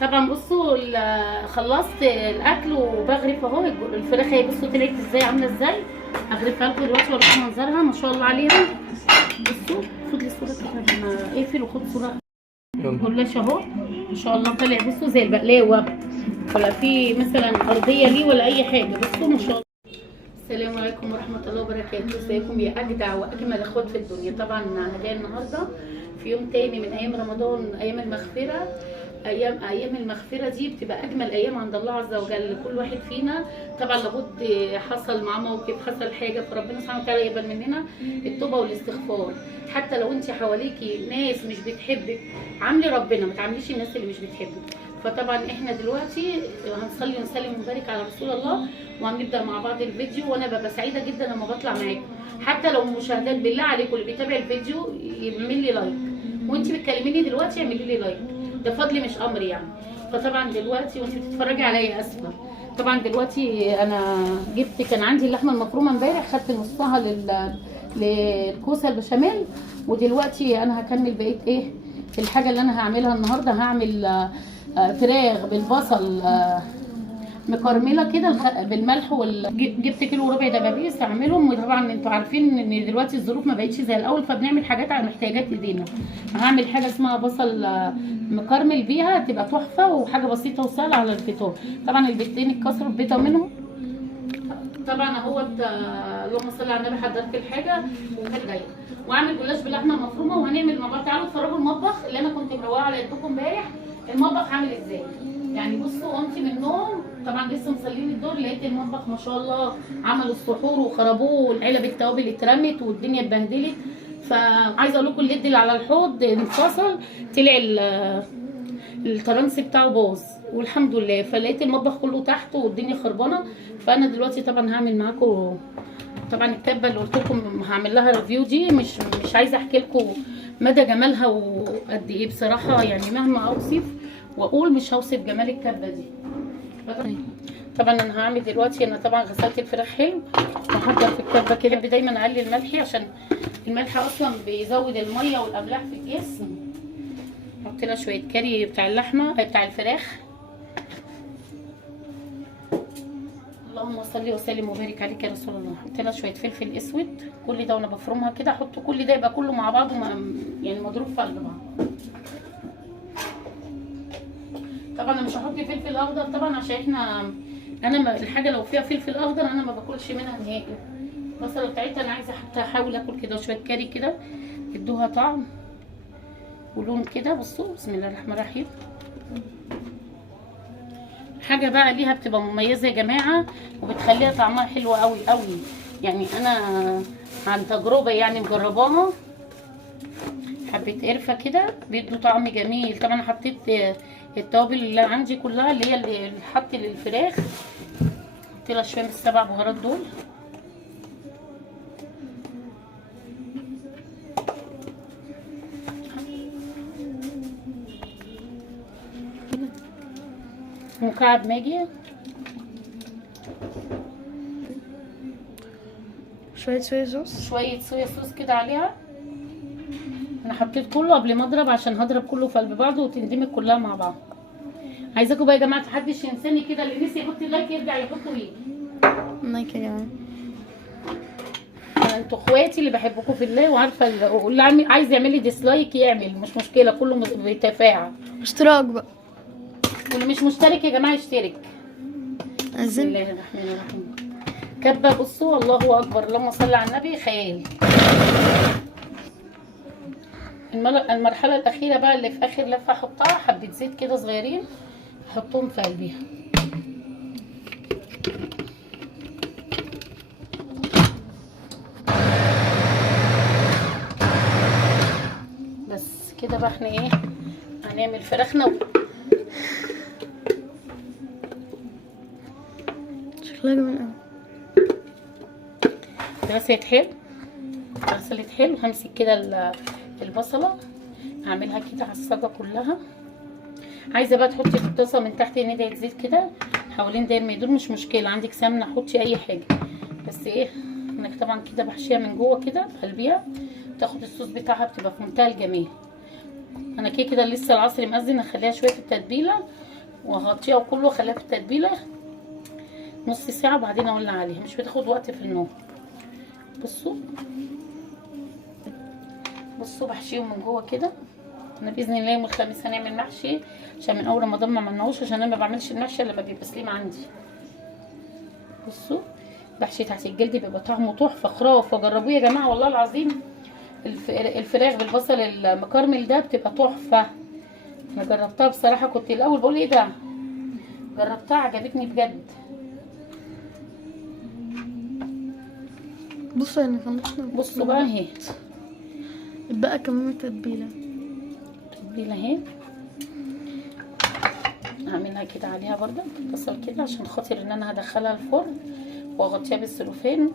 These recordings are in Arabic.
طبعا بصوا خلصت الاكل وبغرف اهو الفراخ اهي. بصوا طلعت ازاي، عامله ازاي. هغرفها لكم دلوقتي واوريكم منظرها ما شاء الله عليها. بصوا خد لي الصوره كده لما اقفل وخد صوره. الجلاش اهو ما شاء الله طالع بصوا زي البقلاوه، ولا في مثلا ارضيه ليه ولا اي حاجه. بصوا ما شاء الله. السلام عليكم ورحمه الله وبركاته. ازيكم يا اجدع واجمل اخوات في الدنيا. طبعا انا جايه النهارده في يوم تاني من ايام رمضان، ايام المغفره. ايام المغفره دي بتبقى اجمل ايام عند الله عز وجل. كل واحد فينا طبعا لابد حصل معاه موقف، حصل حاجه، فربنا سبحانه وتعالى يقبل مننا التوبه والاستغفار. حتى لو انت حواليكي ناس مش بتحبك، عاملي ربنا، ما تعامليش الناس اللي مش بتحبك. فطبعا احنا دلوقتي هنصلي ونسلم ونبارك على رسول الله، وهنبدا مع بعض الفيديو. وانا ببقى سعيده جدا لما بطلع معاكم. حتى لو مشاهدات، بالله عليكم اللي بيتابع الفيديو يعمل لي لايك، وانت بتكلميني دلوقتي اعملي لي لايك، ده فضل مش امر يعني. فطبعا دلوقتي وانت بتتفرجي عليا، اسفه. طبعا دلوقتي انا كان عندي اللحمه المفرومه امبارح، خدت نصها للكوسه البشاميل. ودلوقتي انا هكمل بقيه ايه الحاجه اللي انا هعملها النهارده. هعمل فراخ بالبصل مكرمله كده بالملح جبت كيلو وربع دبابيس اعملهم. وطبعا انتوا عارفين ان دلوقتي الظروف ما بقتش زي الاول، فبنعمل حاجات على محتاجات ايدينا. هعمل حاجه اسمها بصل مكرمل بيها، تبقى تحفه وحاجه بسيطه وسهله على الفطار. طبعا البيضتين اتكسروا في بيضه منهم. طبعا اهوت اللهم صل على النبي حضرت الحاجه وكانت جايه. واعمل جلاش باللحمه المفرومه، وهنعمل مع بعض. تعالوا اتفرجوا المطبخ اللي انا كنت مروقه على يدكم امبارح. المطبخ عامل ازاي يعني. بصوا قمت من النوم طبعا لسه مصلين الدور، لقيت المطبخ ما شاء الله عملوا السحور وخربوه، والعلب التوابل اترمت والدنيا اتبهدلت. فعايزه اقول لكم الليد اللي على الحوض انفصل، طلع الترنس بتاعه باظ والحمد لله. فلقيت المطبخ كله تحت والدنيا خربانه. فانا دلوقتي طبعا هعمل معاكم طبعا الكبه اللي قلت لكم هعمل لها ريفيو دي. مش عايزه احكي لكم مدى جمالها وقد ايه بصراحه يعني. مهما اوصف واقول مش هوصف جمال الكبه دي. طبعا انا هعمل دلوقتي، انا طبعا غسلت الفراخ حلو وهحضر في الكبه كده. دايما اقلل الملح عشان الملح اصلا بيزود الميه والاملاح في الجسم. احط لها شويه كاري بتاع اللحمه بتاع الفراخ. اللهم صل وسلم وبارك عليك يا رسول الله. احط لها شويه فلفل اسود. كل ده وانا بفرمها كده احط كل ده يبقى كله مع بعضه يعني مضروب في قلب بعض. طبعا انا مش هحط فلفل اخضر طبعا عشان انا الحاجه لو فيها فلفل اخضر انا ما باكلش منها نهائي. البصله بتاعتها انا عايزه حتى احاول اكل كده وشويه كاري كده يدوها طعم ولون كده. بصوا بسم الله الرحمن الرحيم. حاجه بقى ليها بتبقى مميزه يا جماعه وبتخليها طعمها حلو قوي قوي يعني. انا عن تجربه يعني مجرباها. حبه قرفه كده بيدوا طعم جميل. طبعا حطيت التوابل اللي عندي كلها اللي هي اللي حط للفراخ. حطيت لها شويه من السبع بهارات دول. مكعب ماجي، شوية صويا صوص، شويه صويا صوص كده عليها. انا حطيت كله قبل ما اضرب عشان هضرب كله في قلب بعضه وتندمج كلها مع بعض. عايزاكم بقى يا جماعه محدش ينساني كده، اللي نسي يحط لايك يرجع يحطه ليه. لايك يا جماعه. انتوا اخواتي اللي بحبكم في الله، وعارفه واللي عايز يعمل لي ديسلايك يعمل، مش مشكله، كله بيتفاعل. اشتراك بقى، واللي مش مشترك يا جماعه يشترك. بسم الله الرحمن الرحيم. كبه بصوا الله اكبر اللهم صل على النبي خيال. المرحله الاخيره بقى اللي في اخر لفه احطها حبه زيت كده صغيرين احطهم في قلبيها. بس كده بقى احنا ايه هنعمل فراخنا شكلها جميل قوي. غسلت حلو، غسلت حلو. همسك كده البصله هعملها كده على الصاجه كلها. عايزه بقى تحطي في الطاسه من تحت ندعه زيت كده حوالين داير ما يدور، مش مشكله. عندك سمنه حطي اي حاجه، بس ايه انك طبعا كده بحشيها من جوه كده في قلبيها تاخد الصوص بتاعها، بتبقى في منتهى الجمال. انا كده لسه العصر مأذن، اخليها شويه في التتبيله وهغطيها وكله خليها في التتبيله نص ساعه وبعدين اولع عليها، مش بتاخد وقت في النار. بصوا بصوا بحشيهم من جوه كده. انا باذن الله يوم الخميس هنعمل محشي، عشان من اول رمضان ما عملناهوش، عشان انا ما بعملش المحشي الا لما بيبقى سليم عندي. بصوا بحشي تحت الجلد بيبقى طعمه تحفه خرافه، جربوه يا جماعه والله العظيم. الفراخ بالبصل المكرمل ده بتبقى تحفه. انا جربتها بصراحه، كنت الاول بقول ايه ده، جربتها عجبتني بجد. بصوا يعني خلصنا. بصوا بقى اهي بقى كمان التتبيله. التتبيله اهي هعملها كده عليها برده بصل كده، عشان خاطر ان انا هدخلها الفرن واغطيها بالسلوفان.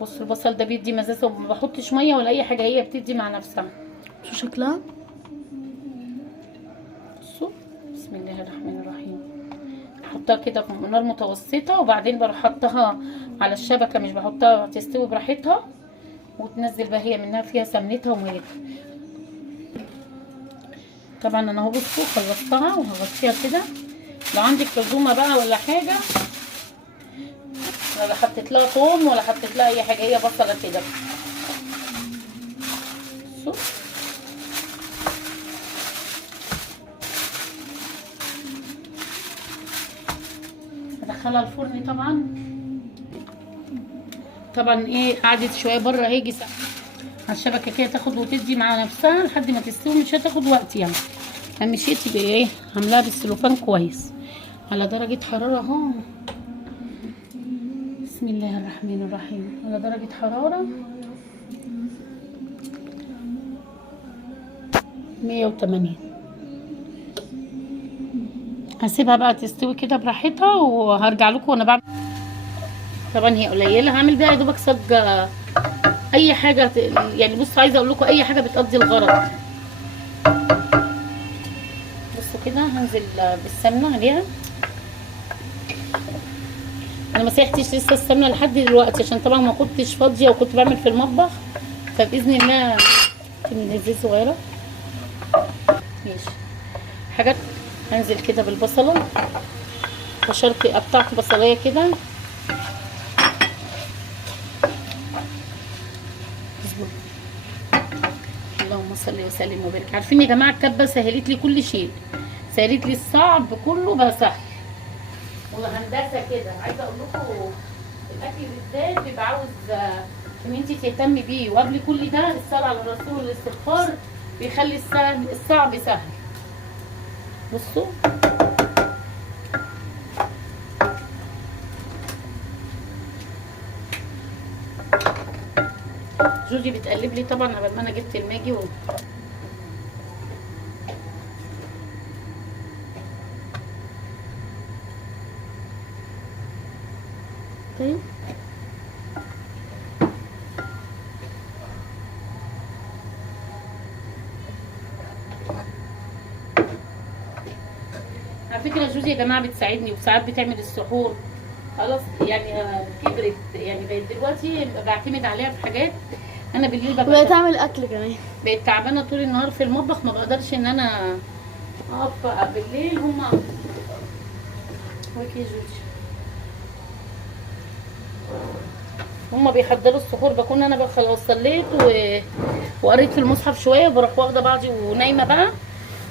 بصوا البصل ده بيدي مزازه، وما بحطش ميه ولا اي حاجه، هي بتدي مع نفسها. شو شكلها؟ بصوا بسم الله الرحمن الرحيم. احطها كده في نار متوسطه، وبعدين بروح حطها على الشبكه، مش بحطها تستوي براحتها وتنزل بقى هي منها فيها سمنتها وميلتها. طبعا انا اهو بصوا خلصتها وهغطيها كده. لو عندك عزومه بقى ولا حاجه، ولا حطيت لها ثوم ولا حطيت لها اي حاجه، هي بصله كده. بصوا ادخلها الفرن. طبعا ايه قعدت شويه بره، هيجي ساعه على الشبكه كده تاخد وتدي مع نفسها لحد ما تستوي، مش هتاخد وقت يعني. مشيت تبقى ايه عاملاها بالسلوفان كويس على درجه حراره اهو. بسم الله الرحمن الرحيم. على درجه حراره 180. هسيبها بقى تستوي كده براحتها وهرجع لكم وانا بعمل. طبعا هي قليله، هعمل بيها يا دوبك صج اي حاجه يعني. بصوا عايزه اقول لكم اي حاجه بتقضي الغرض. بصوا كده هنزل بالسمنه عليها. انا ما سيحتش لسه السمنه لحد دلوقتي، عشان طبعا ما كنتش فاضيه وكنت بعمل في المطبخ، فباذن الله من زيت صغيره ماشي حاجات. هنزل كده بالبصله، بشرت قطعت بصلايه كده. اللهم صل وسلم وبارك. عارفين يا جماعه الكبه سهلت لي كل شيء، سهلت لي الصعب كله بقى سهل وهندسه كده. عايزه اقول لكم الاكل بالذات بيبقى عاوز ان انت تهتمي بيه، وقبل كل ده الصلاه على الرسول والاستغفار بيخلي الصعب سهل. بصوا جوجي بتقلب لي طبعا قبل ما انا جبت الماجي طيب على فكره جوزي يا جماعه بتساعدني، وساعات بتعمل السحور. خلاص يعني كبرت يعني، بقيت دلوقتي بعتمد عليها في حاجات. انا بالليل بقيت اعمل اكل كمان. بقيت تعبانه طول النهار في المطبخ، ما بقدرش ان انا اقف بالليل. هما ويكي جوجي هما بيحضروا السحور، بكون انا بقى خلاص صليت وقريت في المصحف شويه، وبروح واخده بعضي ونايمه بقى.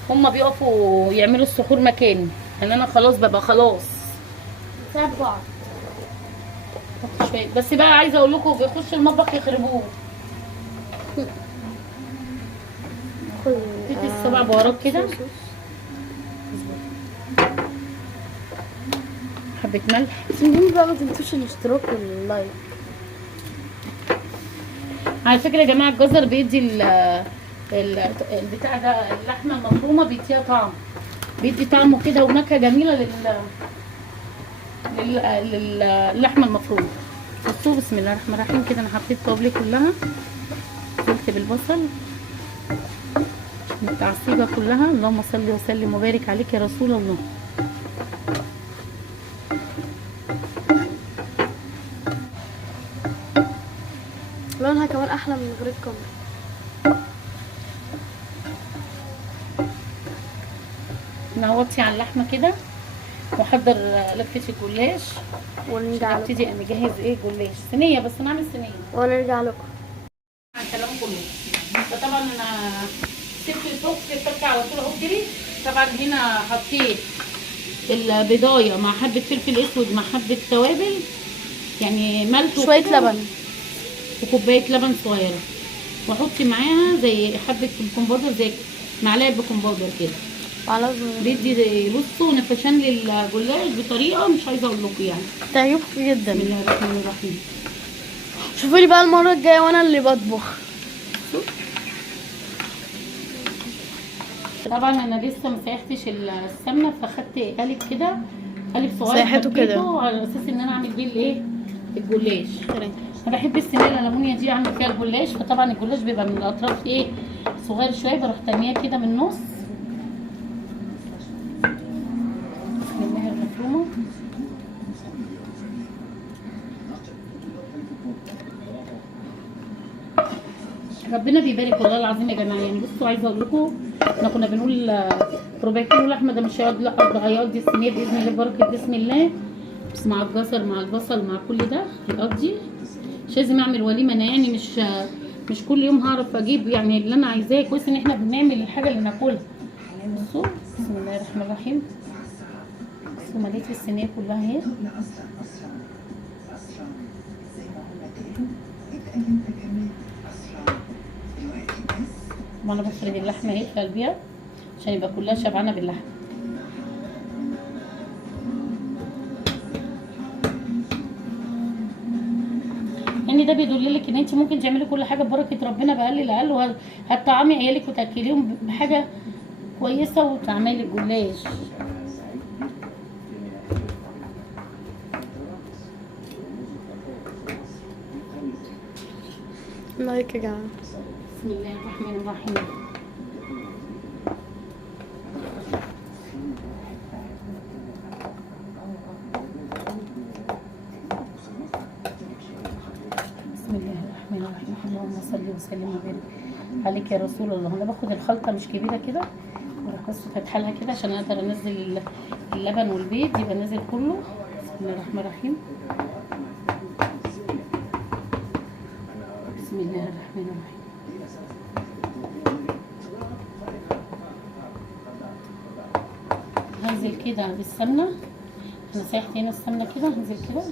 هما بيقفوا يعملوا السحور مكاني، يعني انا خلاص ببقى خلاص ساعد بعض شويه. بس بقى عايزه اقول لكم بيخشوا المطبخ يخربوه. تدي السبع بهارات كده، حبه ملح. المهم بقى ما تنسوش الاشتراك واللايك. على فكره يا جماعه الجزر بيدي البتاع ده، اللحمه المفرومه بيديها طعم، بيدي طعمه كده ونكهه جميله للحمه المفرومه. بصوا بسم الله الرحمن الرحيم كده. انا حطيت التوابل كلها، نزلت بالبصل التعصيبه كلها. اللهم صل وسلم وبارك عليك يا رسول الله. لونها كمان احلى من غير الكاميرا. نوطي على اللحمه كده واحضر لفه الجلاش. ونرجع لكم. نبتدي نجهز ايه جلاش صينيه، بس نعمل صينيه ونرجع لكم. على الكلام كله. فطبعا انا سبت الفوق الفرخه على طول اهو كده. طبعا هنا حطيت البضايه مع حبه فلفل اسود مع حبه توابل، يعني ملح شويه وكده، لبن وكوبايه لبن صغيره، واحط معاها زي حبه بيكنج باودر، زي معلقه بيكنج باودر كده. على بيدي بصوا نفشان للجلاش بطريقه مش عايزه اقول لكم يعني. تعجبكم بسم جدا. الله الرحمن الرحيم. شوفوا لي بقى المره الجايه وانا اللي بطبخ. طبعا انا لسه ما سيحتش السمنه، فاخدت قالب كده، قالب صغير سيحته كده. حطيته على اساس ان انا اعمل بيه الايه الجلاش. انا بحب الصينيه الالومنيا دي اعمل فيها الجلاش. فطبعا الجلاش بيبقى من الاطراف ايه صغير شويه، بروح تانيه كده من النص. بسم الله المفرومه. ربنا بيبارك والله العظيم يا جماعه. يعني بصوا عايزه اقول لكم احنا كنا بنقول ربع كيلو لحمه ده مش هيقعد، لا هيقضي الصينيه باذن الله ببركه بسم الله، بس مع الجزر مع البصل مع كل ده هيقضي. مش لازم اعمل وليمه انا، يعني مش كل يوم هعرف اجيب يعني اللي انا عايزاه. كويس ان احنا بنعمل الحاجه اللي ناكلها. بصوا بسم الله الرحمن الرحيم. بصوا مليت الصينيه كلها اهي. وانا بفرد اللحمه اهي في قلبيها عشان يبقى كلها شبعانه باللحمه. يعني ده بيدل لك ان انت ممكن تعملي كل حاجه ببركه ربنا باقل الاقل، وهتطعمي عيالك وتاكليهم بحاجه كويسه وتعملي الجلاش. لايك يا جماعه. بسم الله الرحمن الرحيم. بسم الله الرحمن الرحيم. اللهم صل وسلم وبارك عليك يا رسول الله. انا باخد الخلطه مش كبيره كده، واروح بس فاتحه لها كده عشان اقدر انزل اللبن والبيض يبقى نازل كله. بسم الله الرحمن الرحيم. بسم الله الرحمن الرحيم. هنزل كده بالسمنه. انا سايحت هنا السمنه كده، هنزل كده.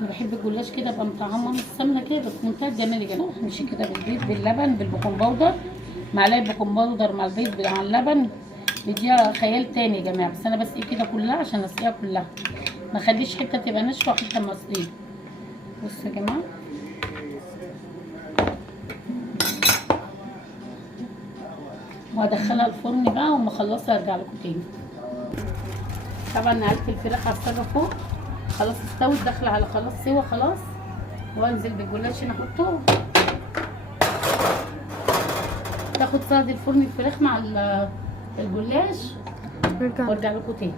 انا بحب الجلاش كده ابقى مطعمه من السمنه كده بس منتهى الجمال يا جماعه. همشي كده بالبيض باللبن بالبيكنج باودر، معلقه بيكنج باودر مع البيض مع اللبن، بيديها خيال تاني يا جماعه. بس انا بسقي كده كلها عشان اسقيها كلها، ما اخليش حته تبقى ناشفه وحته مسقيه. بصوا يا جماعه وهدخلها الفرن بقى، وما اخلصها ارجع لكم تاني. طبعا نقلت الفراخ على السجه فوق خلاص استوت، داخله على خلاص سوا خلاص. وانزل بالجلاش هنا احطه، تاخد صهد الفرن الفراخ مع الجلاش وارجع لكم تاني.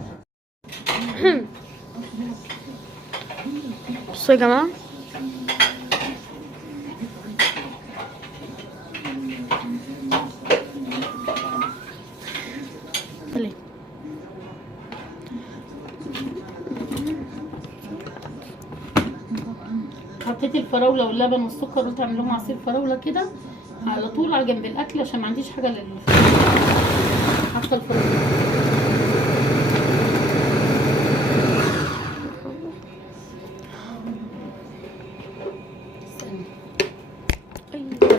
بصوا يا جماعه حطيت الفراوله واللبن والسكر، قلت اعمل لهم عصير فراوله كده على طول على جنب الاكل عشان ما عنديش حاجه حاطه الفراوله.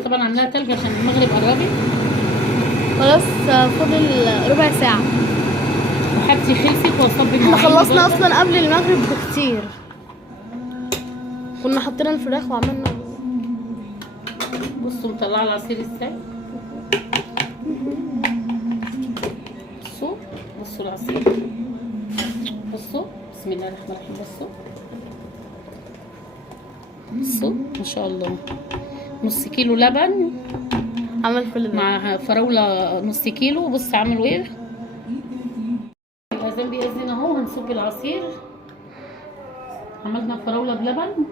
طبعا عاملاها تلج عشان المغرب قربت خلاص. فاضل ربع ساعه وحاجتي خلصت واصب احنا خلصنا اصلا قبل المغرب بكتير. كنا حطينا الفراخ وعملنا. بصوا مطلعه العصير ازاي. بصوا العصير. بصوا بسم الله الرحمن الرحيم. بصوا ما شاء الله. نص كيلو لبن عمل كل ده مع فراوله نص كيلو. بص عامل ايه. الاذان بيأذن اهو. هنصب العصير عملنا فراوله بلبن.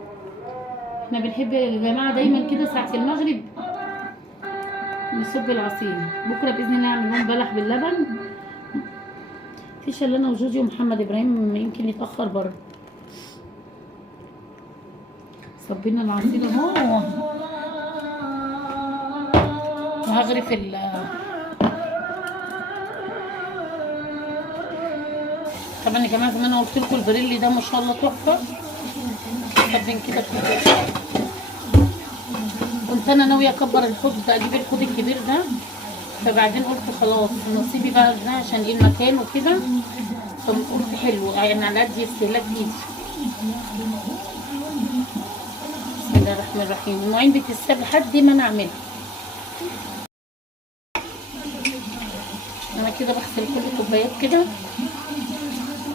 احنا بنحب يا جماعه دايما كده ساعه المغرب نصب العصير. بكره باذن الله اعمل لهم بلح باللبن. فيش الا انا وجوزي ومحمد ابراهيم يمكن يتاخر بره. صبينا العصير اهو وهغرف طبعا يا جماعه زي ما انا قلت لكم البريلي ده ما شاء الله تحفه. صابين كده كنت انا ناويه اكبر الحوض ده، اجيب الحوض الكبير ده، فبعدين قلت خلاص نصيبي بقى ده عشان ايه المكان وكده، فقلت حلو يعني على قد استهلاك ايدي. بسم الله الرحمن الرحيم. المواعين بتتساب لحد ما انا اعملها. انا كده بغسل كل الكوبايات كده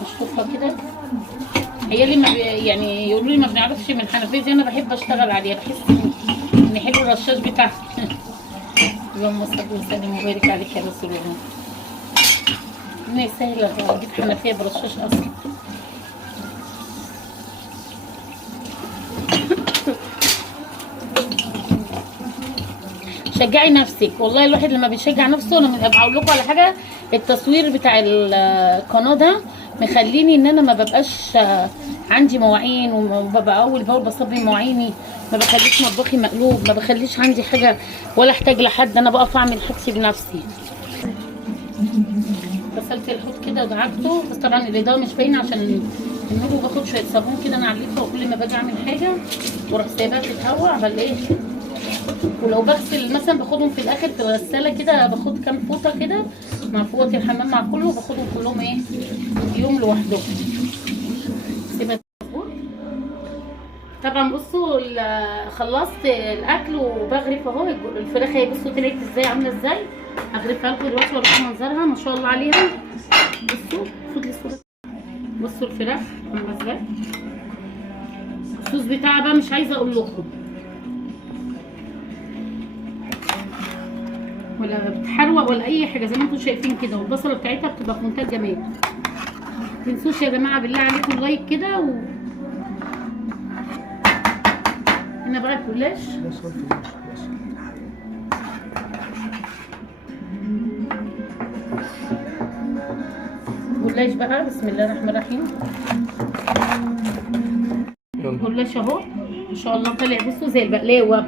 اشطفها كده. عيالي ما يعني يقولوا لي ما بنعرفش من الحنفيه دي، انا بحب اشتغل عليها، بحس ان حلو الرشاش بتاعها. اللهم صل وسلم وبارك عليك يا رسول الله. انها سهله اجيب حنفيه برشاش اصلا. شجعي نفسك والله. الواحد لما بيشجع نفسه، انا بقول لكم على حاجه، التصوير بتاع القناه ده مخليني ان انا ما ببقاش عندي مواعين، وببقى اول باول بصبي مواعيني، ما بخليش مطبخي مقلوب، ما بخليش عندي حاجه ولا احتاج لحد، انا بقف اعمل حاجتي بنفسي. غسلت الحوض كده ودعكته، بس طبعا الاضاءه مش باينه عشان النور، باخد شويه صابون كده انا على الليفه، وكل ما باجي اعمل حاجه واروح سايباها تتهوى عبال ايه. ولو بغسل مثلا باخدهم في الاخر في الغساله كده، باخد كام فوطه كده مع فوطه الحمام مع كله، باخدهم كلهم ايه يوم لوحدهم. سيبها. طبعا بصوا خلصت الاكل وبغرف اهو الفراخ اهي. بصوا طلعت ازاي، عامله ازاي. هغرفها لكم دلوقتي واوريكم منظرها ما شاء الله عليها. بصوا خد لي الصوره. بصوا الفراخ عامله ازاي. الصوص بتاعها بقى مش عايزه اقول لكم، ولا بتحروق ولا اي حاجه، زي ما انتم شايفين كده. والبصله بتاعتها بتبقى في منتهى الجمال. متنسوش يا جماعه بالله عليكم اللايك كده هنا بقى الجلاش. جلاش بقى بسم الله الرحمن الرحيم. جلاش اهو ما شاء الله طالع. بصوا زي البقلاوه،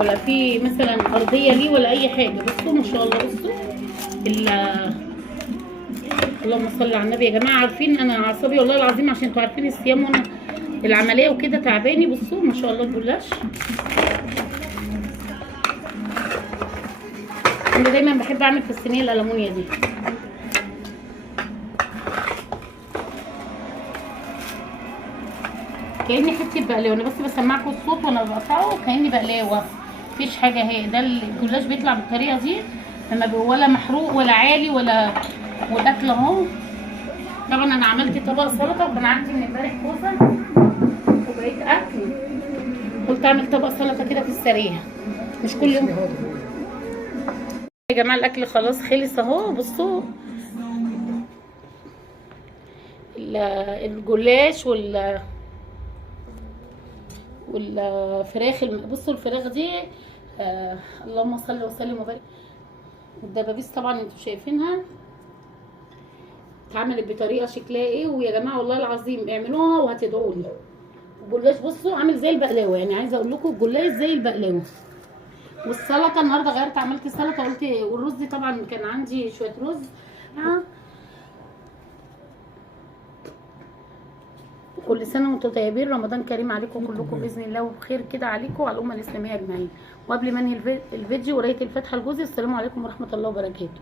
ولا في مثلا ارضيه ليه ولا اي حاجه. بصوا ما شاء الله. بصوا اللهم صل على النبي. يا جماعه عارفين انا اعصابي والله العظيم، عشان انتوا عارفين الصيام وانا العمليه وكده تعباني. بصوا ما شاء الله الجلاش. انا دايما بحب اعمل في الصينيه الالومنيا دي. كاني حته بقلاوه، انا بس بسمعكم الصوت وانا بقطعه كاني بقلاوه، مفيش حاجه. هي ده الجلاش بيطلع بالطريقه دي، لما ولا محروق ولا عالي ولا. والاكل اهو. طبعا انا عملت طبق سلطه، وكان عندي من امبارح كوسه وبقيت اكل، قلت اعمل طبق سلطه كده في السريع مش كل يوم. يا جماعه الاكل خلاص خلص اهو. بصوا الجلاش والفراخ. بصوا الفراخ دي اللهم صل وسلم وبارك. والدبابيس طبعا انتوا شايفينها اتعملت بطريقه شكلها ايه. ويا جماعه والله العظيم اعملوها وهتدعوا لي. الجلاش بصوا عامل زي البقلاوه، يعني عايزه اقول لكم الجلاش زي البقلاوه. والسلطه النهارده غيرت، عملت سلطه قلت. والرز طبعا كان عندي شويه رز. كل سنه وانتم طيبين، رمضان كريم عليكم كلكم باذن الله، وبخير كده عليكم وعلى الامه الاسلاميه اجمعين. وقبل ما انهي الفيديو قرايه الفاتحه لجوزي، السلام عليكم ورحمه الله وبركاته.